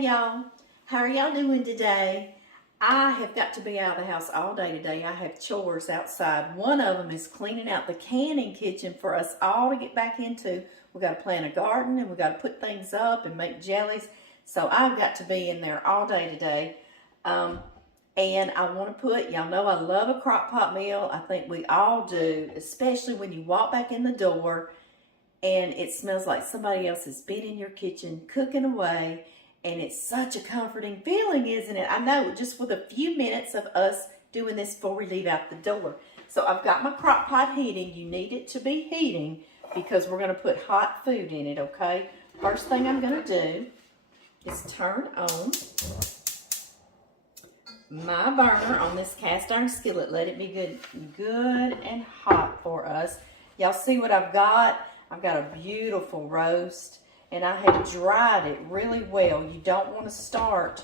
Hey y'all, how are y'all doing today? I have got to be out of the house all day today. I have chores outside. One of them is cleaning out the canning kitchen for us all to get back into. We got to plant a garden and we got to put things up and make jellies. So I've got to be in there all day today. And I want to put, y'all know I love a crock pot meal. I think we all do, especially when you walk back in the door and it smells like somebody else has been in your kitchen cooking away. And it's such a comforting feeling, isn't it? I know, just with a few minutes of us doing this before we leave out the door. So I've got my crock pot heating. You need it to be heating because we're going to put hot food in it, okay? First thing I'm going to do is turn on my burner on this cast iron skillet. Let it be good and hot for us. Y'all see what I've got? I've got a beautiful roast. And I have dried it really well. You don't want to start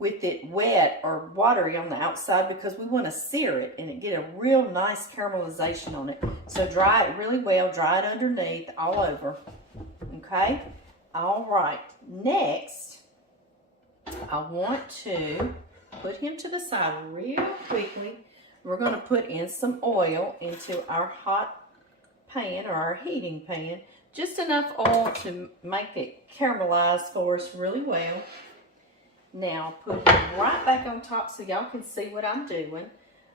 with it wet or watery on the outside because we want to sear it and get a real nice caramelization on it. So dry it really well, dry it underneath, all over. Okay? All right. Next, I want to put him to the side real quickly. We're going to put in some oil into our hot pan or our heating pan. Just enough oil to make it caramelize for us really well. Now, put it right back on top so y'all can see what I'm doing.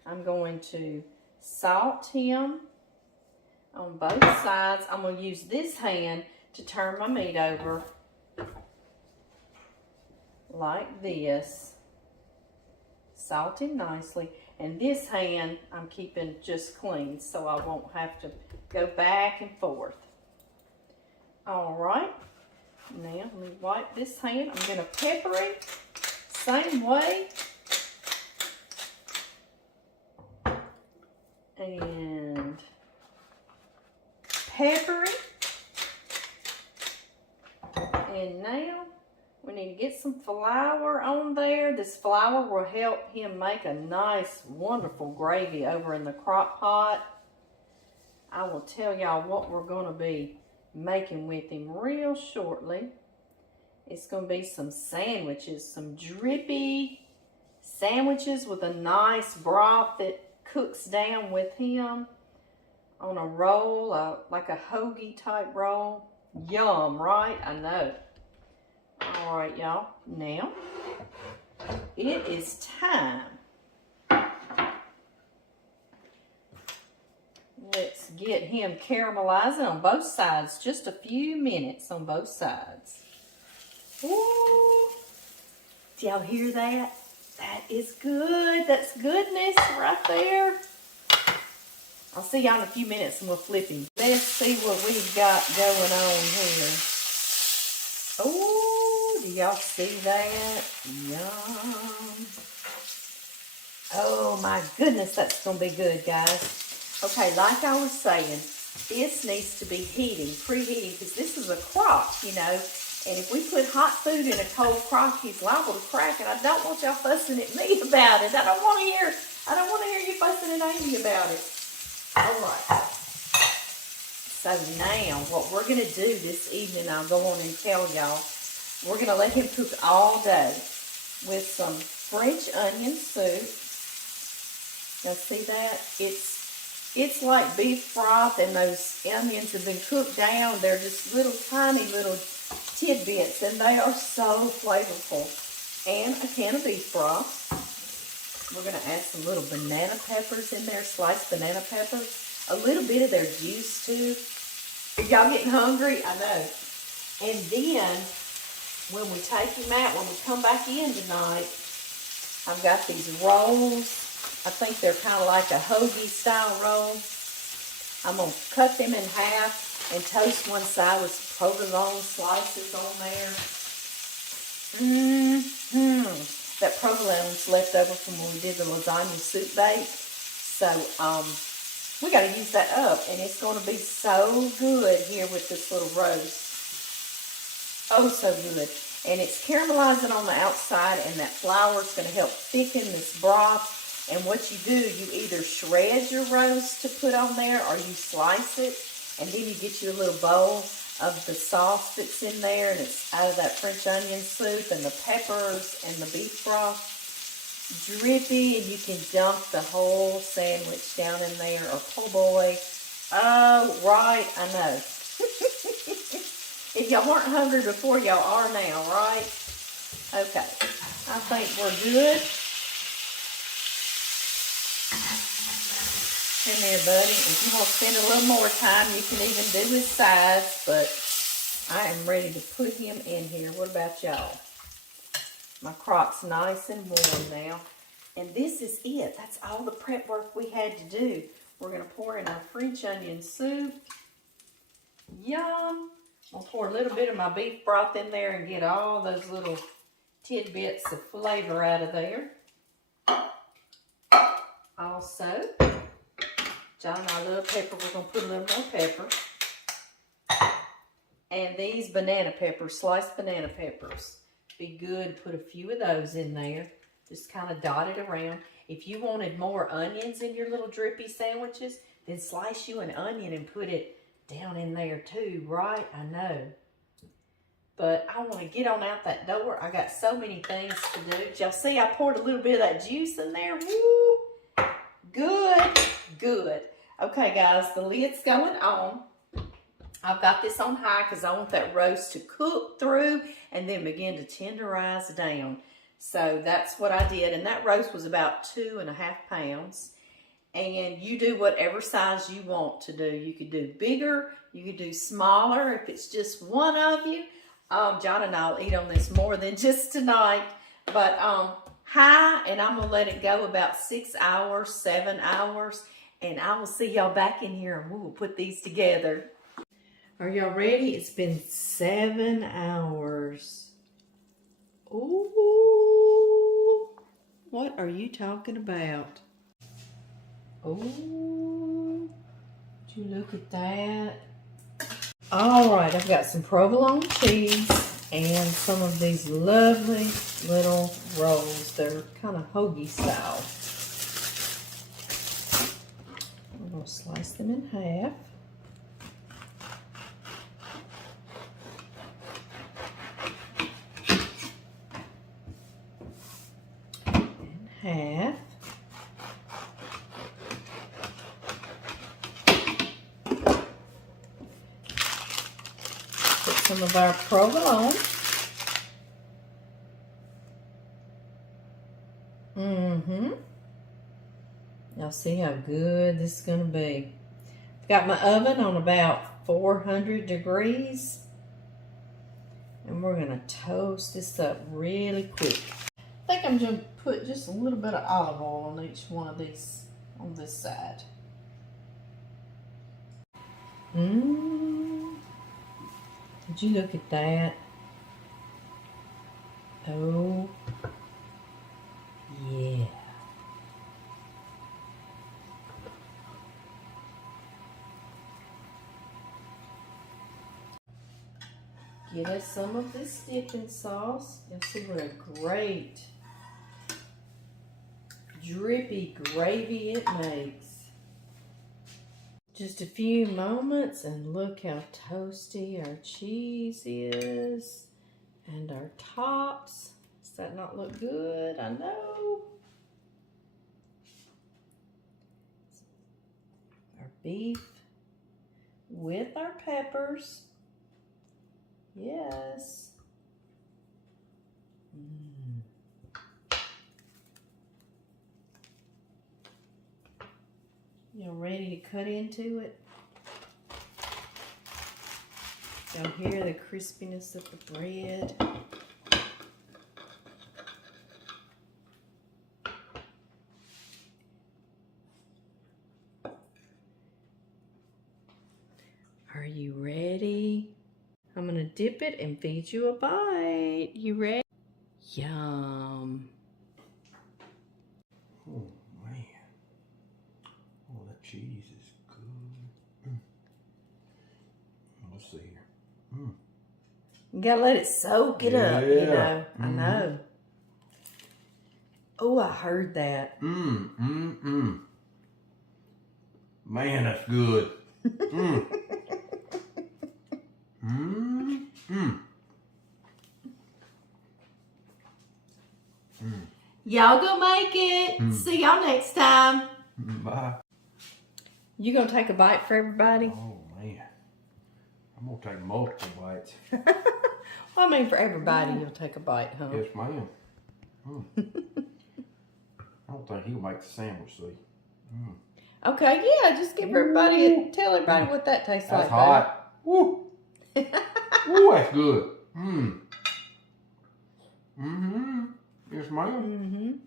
I'm going to salt him on both sides. I'm going to use this hand to turn my meat over like this. Salt him nicely. And this hand I'm keeping just clean so I won't have to go back and forth. All right, now let me wipe this hand. I'm going to pepper it same way. And pepper it. And now we need to get some flour on there. This flour will help him make a nice, wonderful gravy over in the crock pot. I will tell y'all what we're going to be making with him real shortly. It's going to be some sandwiches, some drippy sandwiches with a nice broth that cooks down with him on a roll, like a hoagie type roll. Yum, right? I know. All right, y'all. Now, it is time. Let's get him caramelizing on both sides. Just a few minutes on both sides. Ooh. Do y'all hear that? That is good. That's goodness right there. I'll see y'all in a few minutes and we'll flip him. Let's see what we've got going on here. Oh, do y'all see that? Yum. Oh my goodness, that's going to be good, guys. Okay, like I was saying, this needs to be heating, preheating, because this is a crock, you know, and if we put hot food in a cold crock, he's liable to crack, and I don't want y'all fussing at me about it. I don't want to hear you fussing at Amy about it. All right. So now, what we're going to do this evening, I'll go on and tell y'all, we're going to let him cook all day with some French onion soup. Now, see that? It's like beef broth, and those onions have been cooked down. They're just tiny little tidbits, and they are so flavorful. And a can of beef broth. We're going to add some little banana peppers in there, sliced banana peppers. A little bit of their juice, too. Are y'all getting hungry? I know. And then, when we take him out, when we come back in tonight, I've got these rolls. I think they're kind of like a hoagie style roll. I'm going to cut them in half and toast one side with some provolone slices on there. That provolone's left over from when we did the lasagna soup bake. So we got to use that up, and it's going to be so good here with this little roast. Oh, so good. And it's caramelizing on the outside, and that flour is going to help thicken this broth. And what you do, you either shred your roast to put on there or you slice it, and then you get you a little bowl. of the sauce that's in there, and it's out of that French onion soup and the peppers and the beef broth. Drippy, and you can dunk the whole sandwich down in there, or po' boy. Oh, right, I know. If y'all weren't hungry before, y'all are now, right? Okay, I think we're good. Come here, buddy. If you want to spend a little more time, you can even do his sides, but I am ready to put him in here. What about y'all? My croc's nice and warm now. And this is it. That's all the prep work we had to do. We're going to pour in our French onion soup. Yum. I'll pour a little bit of my beef broth in there and get all those little tidbits of flavor out of there. Also, John and I love pepper. We're going to put a little more pepper. And these banana peppers, sliced banana peppers. Be good to put a few of those in there. Just kind of dot it around. If you wanted more onions in your little drippy sandwiches, then slice you an onion and put it down in there too, right? I know. But I want to get on out that door. I got so many things to do. Did y'all see I poured a little bit of that juice in there? Woo! Good, good. Okay, guys, the lid's going on. I've got this on high because I want that roast to cook through and then begin to tenderize down. So that's what I did. And that roast was about 2.5 pounds. And you do whatever size you want to do. You could do bigger. You could do smaller if it's just one of you. John and I will eat on this more than just tonight. But high, and I'm going to let it go about 6 hours, 7 hours. And I will see y'all back in here and we will put these together. Are y'all ready? It's been 7 hours. Ooh, what are you talking about? Ooh, would you look at that? All right, I've got some provolone cheese and some of these lovely little rolls. They're kind of hoagie style. I'm going to slice them in half. Half. Put some of our provolone. Y'all see how good this is going to be. I've got my oven on about 400 degrees. And we're going to toast this up really quick. I think I'm going to put just a little bit of olive oil on each one of these on this side. Would you look at that? Oh, yeah. Get us some of this dipping sauce. You'll see what a great drippy gravy it makes. Just a few moments and look how toasty our cheese is and our tops. Does that not look good? I know. Our beef with our peppers. Yes. Y'all ready to cut into it? Y'all hear the crispiness of the bread? Are you ready? I'm gonna dip it and feed you a bite. You ready? Yum. Oh man. Oh, that cheese is good. Let's see here. You gotta let it soak it up, you know. I know. Oh, I heard that. Man, that's good. Mmm. Mmm. Mmm. Y'all go make it. See y'all next time. Bye. You gonna take a bite for everybody? Oh man, I'm gonna take multiple bites. Well, I mean, for everybody, you'll take a bite, huh? Yes, ma'am. I don't think he'll make the sandwich, see. Okay, yeah, just give everybody, tell everybody what that tastes That's like. hot. Woo. Woo, that's good. Yes, ma'am.